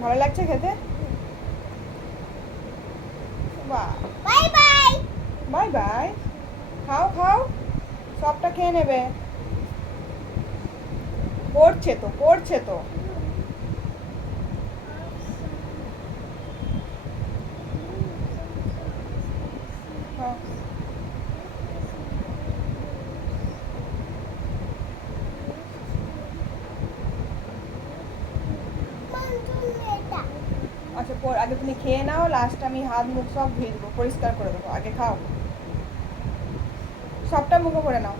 ভালো লাগছে খেতে? বাহ, বাই বাই। Bye bye. খাও খাও, সবটা খেয়ে নেবে। পড়ছে তো, পড়ছে তো। খাও। আচ্ছা, আগে তুমি খেয়ে নাও, লাস্ট আমি হাত মুখ সব ধুয়ে দেবো, পরিষ্কার করে দেবো। আগে খাও, সবটা মুখে ভরে নাও।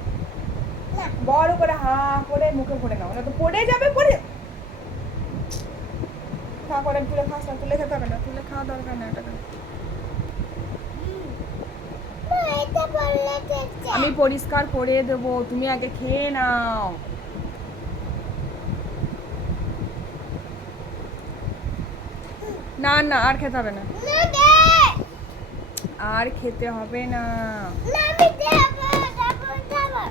না। বড় করে হাঁ করে মুখে ভরে নাও, না তো পড়ে যাবে। পড়ে খা করে তুলে খাস না, তুলে খেতে হবে না, তুলে খাওয়া দরকার না এটা। মা, এটা বললে দেখছে। আমি পরিষ্কার করে দেবো, তুমি আগে খেয়ে নাও। না না, আর খেতে হবে না, না দে। আর খেতে হবে না। না আমি দেবো, দেবো।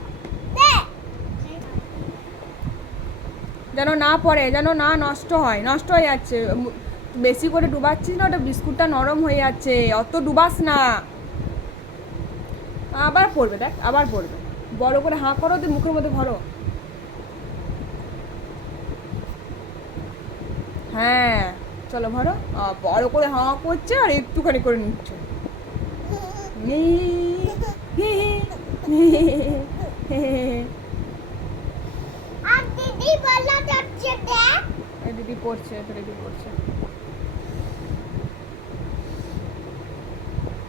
দে। যেন না পড়ে, যেন না নষ্ট হয়, নষ্ট হয়ে যাচ্ছে। বেশি করে ডুবাচ্ছিস না, ওটা বিস্কুটটা নরম হয়ে যাচ্ছে, অত ডুবাস না। আবার পড়বে, দেখ আবার পড়বে। বড় করে হাঁ করো, দিয়ে মুখের মধ্যে ভরো। হ্যাঁ, চলো ভরো। বড় করে হাঁ করছে আর একটুখানি করে নিচ্ছে। আর দিদি বললো যাচ্ছে দেখ। এই দিদি পড়ছে, তো দিদি পড়ছে,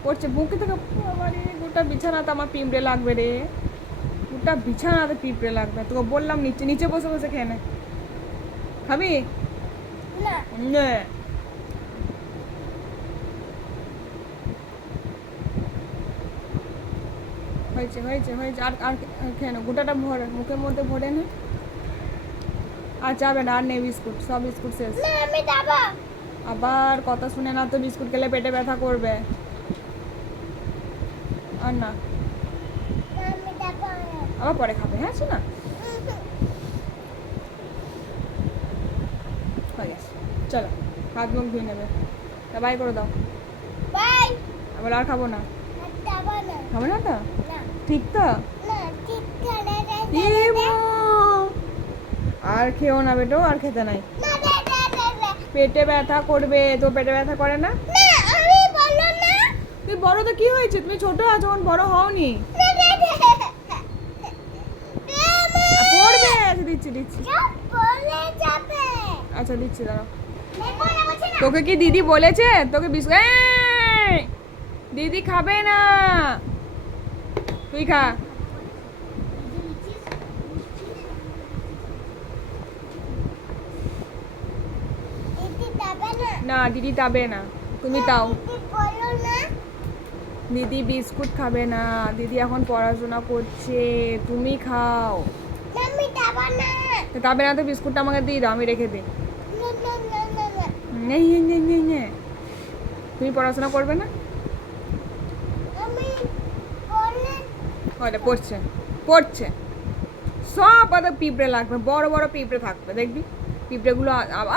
পড়ছে বুকে থেকে। বাবারে, গোটা বিছানাতে আমার পিঁপড়ে লাগবে রে, গোটা বিছানাতে পিঁপড়ে লাগবে। তোকে বললাম নিচে নিচে বসে বসে খেয়ে নে। খাবি? না। নে। হয়েছে হয়েছে হয়েছে, আর আর খেয়ে নে, গোটাটা ভরে মুখের মধ্যে ভরে নে। আর যাবে না, আর নেই বিস্কুট, সব বিস্কুট শেষ। না আমি দেবো। আবার কথা শুনে না তো, বিস্কুট খেলে পেটে ব্যথা করবে। আর না, না আমি দেবো। আবার পরে খাবে। হ্যাঁ শোনা, হয়ে গেছে। চলো, হাত মুখ ধুয়ে নেবে। তা বাই করে দাও। বাই। আবার আর খাবো না। আর দেবো না। খাবে না তো? না। ঠিক তো? না ঠিক করে দে। এ মা! আর খেও না বেটো, আর খেতে নাই। না দে দে দে দে। পেটে ব্যথা করবে তো, পেটে ব্যথা করে না? না আমি বললো না। তুই বড় তো কি হয়েছে, তুমি ছোট আছো, যখন বড় হওনি। না দে দে। দে মা। পড়বে। আচ্ছা দিচ্ছি দিচ্ছি। সব বলে যাবে। আচ্ছা দিচ্ছি, দাঁড়াও। দেখো না বলছি না। তোকে কি দিদি বলেছে তোকে বিস্কুট? দিদি খাবে না, তুই খা। দিদি দেবে না। না দিদি খাবে না, তুমি তাও। দিদি বললো না। দিদি বিস্কুট খাবে না, দিদি এখন পড়াশোনা করছে, তুমি খাও। না আমি দেবো না। তো খাবে না তো বিস্কুটটা আমাকে দিয়ে দাও, আমি রেখে দিই। না না না না না। নেই নেই নেই নেই, তুমি পড়াশোনা করবে না? আমি বলে ওটা পড়ছে, পড়ছে। সব আদা পিঁপড়ে লাগবে, বড় বড় পিঁপড়ে থাকবে, দেখবি পিঁপড়েগুলো।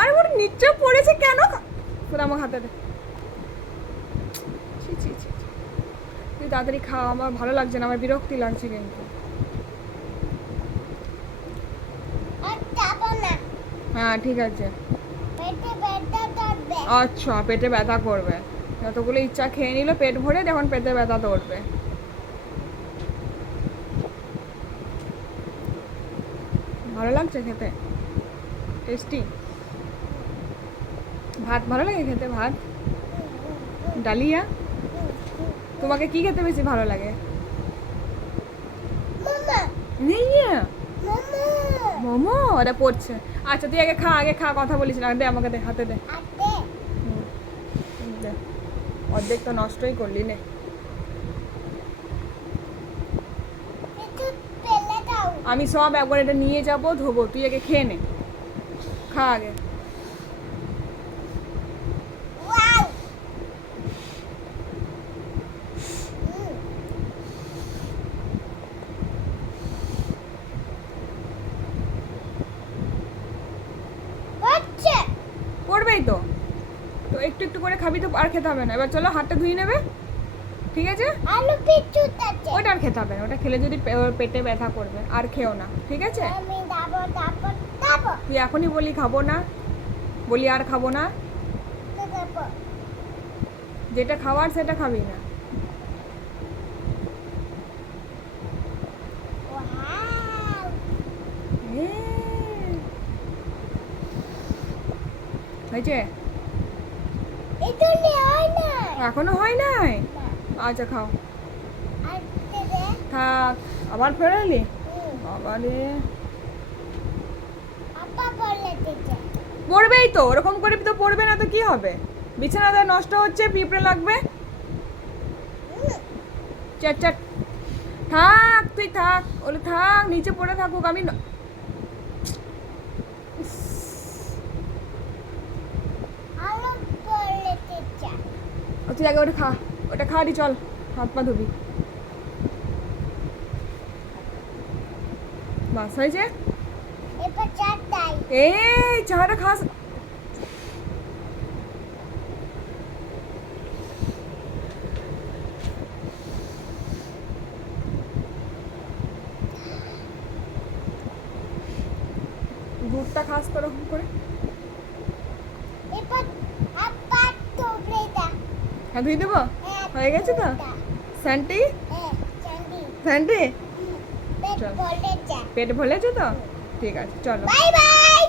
আর ওর নিচে পড়েছে কেন? তোর আমার হাতে দে। ছি ছি ছি ছি। তুই তাড়াতাড়ি খাও, আমার ভালো লাগছে না, আমার বিরক্তি লাগছে কিন্তু। আর দেবো না। হ্যাঁ ঠিক আছে। পেটে ব্যথা করবে। আচ্ছা, পেটে ব্যথা করবে। যতগুলো ইচ্ছা খেয়ে নিল পেট ভরে, এখন পেটে ব্যথা ধরবে। ভালো লাগছে খেতে? টেস্টি? ভাত ভালো লাগে খেতে? ভাত, ডালিয়া? তোমাকে কি খেতে বেশি ভালো লাগে? মামা নেই। মামা মোমো? ওটা পড়ছে। আচ্ছা তুই আগে খা, আগে খা, কথা বলিস না। দে আমাকে, দে হাতে দে। আতে হুম, দে। অর্ধেক তো নষ্টই করলি নে। একটু পেলে দাও। আমি সব একবার এটা নিয়ে যাবো, ধোবো, তুই আগে খেয়ে নে। খা আগে। ওয়াও। হচ্ছে। পড়বেই তো। একটু একটু করে খাবি তো আর খেতে হবে না। এবার চলো হাতটা ধুয়ে নেবে, ঠিক আছে? আলু বিদ্যুৎ আছে। ওটা আর খেতে হবে না, ওটা খেলে যদি ওর পেটে ব্যথা করবে, আর খেও না, ঠিক আছে? আমি দাবো দাবো দাবো তুই এখনই বলি খাবো না, বলি আর খাবো না, দাবো। যেটা খাওয়ার সেটা খাবি না। ওয়াও, হয়েছে? এটা হয় না। এখনো হয় নাই? না, আচ্ছা খাও। আর দেবে। থাক, আবার ফেরালি? বাবারে, আপা বলে দিতে। পড়বেই তো, ওরকম করে তো পড়বে না তো কি হবে? বিছানাটা নষ্ট হচ্ছে, পিঁপড়ে লাগবে। চাট চাট, থাক তুই থাক, ওলে থাক, নিচে পড়ে থাকুক, আমি ইস, আলু বলে দিতে। তুই আগে ওটা খা, ওটা খা দি, চল হাত পা ধুবি। বাস হয়েছে? এবার চারটাই। এই চাটা খাস। দুধটা খাস তো ওরকম করে। এবার আপা তোবড়ে দা। হ্যাঁ ধুই দেবো? হয়ে গেছে তো? স্যান্টি চাঁদি। স্যান্টি পেট চল। বলে যা। পেট ভরেছে তো? ঠিক আছে চলো। Bye bye.